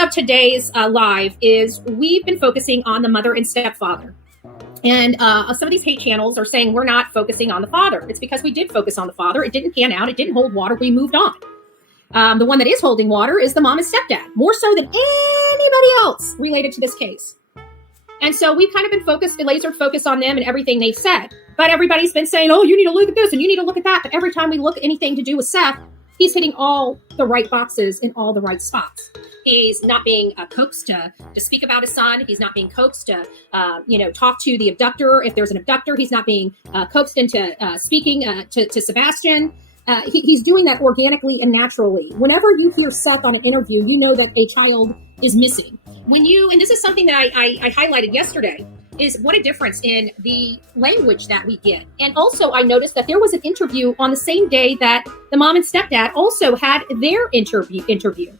of today's live is we've been focusing on the mother and stepfather. And some of these hate channels are saying we're not focusing on the father. It's because we did focus on the father. It didn't pan out. It didn't hold water. We moved on. The one that is holding water is the mom and stepdad, more so than anybody else related to this case. And so we've kind of been laser focused on them and everything they've said. But everybody's been saying, oh, you need to look at this and you need to look at that. But every time we look at anything to do with Seth, he's hitting all the right boxes in all the right spots. He's not being coaxed to speak about his son. He's not being coaxed to, talk to the abductor. If there's an abductor, he's not being coaxed into speaking to Sebastian. He's doing that organically and naturally. Whenever you hear Seth on an interview, you know that a child is missing. And this is something that I highlighted yesterday, is what a difference in the language that we get. And also I noticed that there was an interview on the same day that the mom and stepdad also had their interview.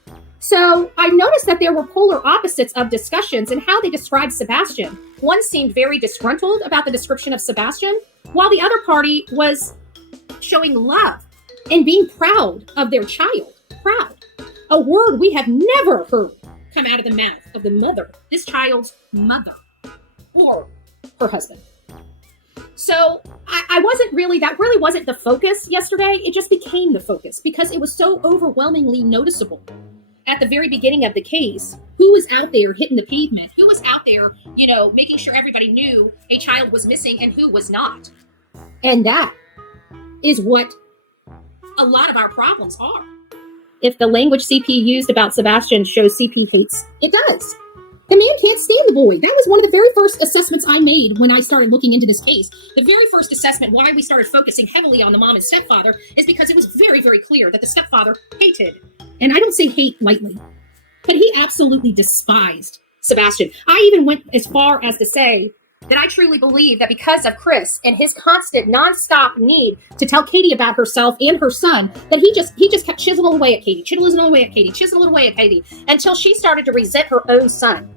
So I noticed that there were polar opposites of discussions and how they described Sebastian. One seemed very disgruntled about the description of Sebastian, while the other party was showing love and being proud of their child. Proud. A word we have never heard come out of the mouth of the mother, this child's mother, or her husband. So that really wasn't the focus yesterday. It just became the focus because it was so overwhelmingly noticeable at the very beginning of the case. Who was out there hitting the pavement? Who was out there, making sure everybody knew a child was missing and who was not? And that is what a lot of our problems are. If the language CP used about Sebastian shows CP hates, it does. The man can't stand the boy. That was one of the very first assessments I made when I started looking into this case. The very first assessment why we started focusing heavily on the mom and stepfather is because it was very, very clear that the stepfather hated. And I don't say hate lightly, but he absolutely despised Sebastian. I even went as far as to say that I truly believe that because of Chris and his constant nonstop need to tell Katie about herself and her son, that he just kept chiseling away at Katie, chiseling away at Katie, until she started to resent her own son.